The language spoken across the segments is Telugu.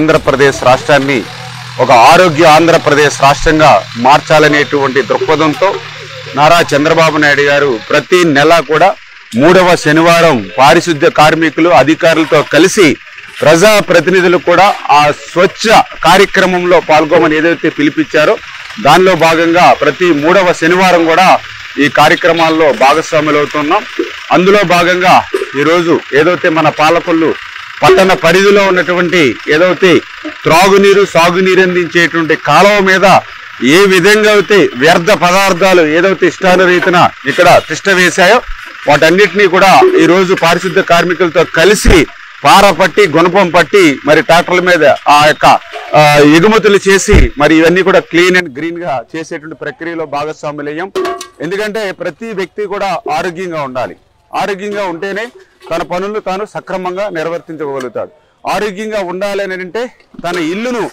ఆంధ్రప్రదేశ్ రాష్ట్రాన్ని ఒక ఆరోగ్య ఆంధ్రప్రదేశ్ రాష్ట్రంగా మార్చాలనేటువంటి దృక్పథంతో నారా చంద్రబాబు నాయుడు గారు ప్రతి నెల కూడా 3వ శనివారం పారిశుద్ధ్య కార్మికులు అధికారులతో కలిసి ప్రజా ప్రతినిధులు కూడా ఆ స్వచ్ఛ కార్యక్రమంలో పాల్గొమని ఏదైతే పిలిపించారో దానిలో భాగంగా ప్రతి 3వ శనివారం కూడా ఈ కార్యక్రమాల్లో భాగస్వాములవుతున్నాం. అందులో భాగంగా ఈరోజు ఏదైతే మన పాలకొల్లు పట్టణ పరిధిలో ఉన్నటువంటి ఏదైతే త్రాగునీరు సాగునీరు అందించేటువంటి కాలువ మీద ఏ విధంగా అయితే వ్యర్థ పదార్థాలు ఏదైతే ఇష్టానురీతిన ఇక్కడ తిష్ట వేశాయో వాటన్నిటినీ కూడా ఈరోజు పారిశుద్ధ్య కార్మికులతో కలిసి పార పట్టి గుణపం పట్టి మరి ట్రాక్టర్ల మీద ఆ యొక్క ఎగుమతులు చేసి మరి ఇవన్నీ కూడా క్లీన్ అండ్ గ్రీన్ గా చేసేటువంటి ప్రక్రియలో భాగస్వాములయ్యాం. ఎందుకంటే ప్రతి వ్యక్తి కూడా ఆరోగ్యంగా ఉండాలి. ఆరోగ్యంగా ఉంటేనే తన పనులను తాను సక్రమంగా నిర్వర్తించగలుగుతాడు. ఆరోగ్యంగా ఉండాలి అని అంటే తన ఇల్లును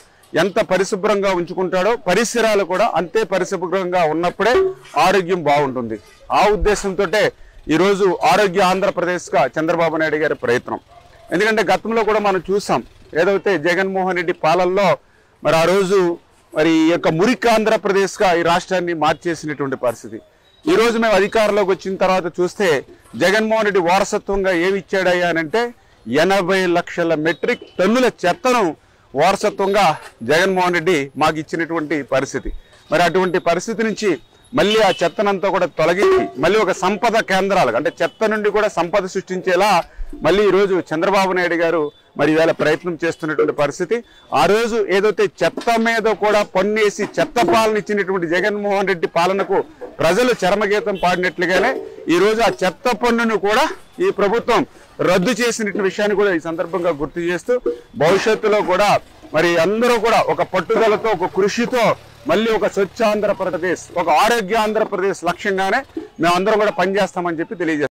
ఎంత పరిశుభ్రంగా ఉంచుకుంటాడో పరిసరాలు కూడా అంతే పరిశుభ్రంగా ఉన్నప్పుడే ఆరోగ్యం బాగుంటుంది. ఆ ఉద్దేశంతో ఈరోజు ఆరోగ్య ఆంధ్రప్రదేశ్గా చంద్రబాబు నాయుడు గారి ప్రయత్నం. ఎందుకంటే గతంలో కూడా మనం చూసాం ఏదైతే జగన్మోహన్ రెడ్డి పాలనలో మరి ఆ రోజు మరి ఈ యొక్క మురికి ఆంధ్రప్రదేశ్గా ఈ రాష్ట్రాన్ని మార్చేసినటువంటి పరిస్థితి. ఈరోజు మేము అధికారంలోకి వచ్చిన తర్వాత చూస్తే జగన్మోహన్ రెడ్డి వారసత్వంగా ఏమి ఇచ్చాడయ్యా అంటే 80 లక్షల మెట్రిక్ టన్నుల చెత్తను వారసత్వంగా జగన్మోహన్ రెడ్డి మాకు ఇచ్చినటువంటి పరిస్థితి. మరి అటువంటి పరిస్థితి నుంచి మళ్ళీ ఆ చెత్తనంతా కూడా తొలగించి మళ్ళీ ఒక సంపద కేంద్రాలు అంటే చెత్త నుండి కూడా సంపద సృష్టించేలా మళ్ళీ ఈరోజు చంద్రబాబు నాయుడు గారు మరి ఈవేళ ప్రయత్నం చేస్తున్నటువంటి పరిస్థితి. ఆ రోజు ఏదైతే చెత్త మీద కూడా పన్నేసి చెత్త పాలన ఇచ్చినటువంటి జగన్మోహన్ రెడ్డి పాలనకు ప్రజలు చరమగీతం పాడినట్లుగానే ఈ రోజు ఆ చెత్త పన్నును కూడా ఈ ప్రభుత్వం రద్దు చేసినటువంటి విషయాన్ని కూడా ఈ సందర్భంగా గుర్తు చేస్తూ భవిష్యత్తులో కూడా మరి అందరూ కూడా ఒక పట్టుదలతో ఒక కృషితో మళ్ళీ ఒక స్వచ్ఛ ఆంధ్రప్రదేశ్, ఒక ఆరోగ్య ఆంధ్రప్రదేశ్ లక్ష్యంగానే మేమందరం కూడా పనిచేస్తామని చెప్పి తెలియజేస్తాం.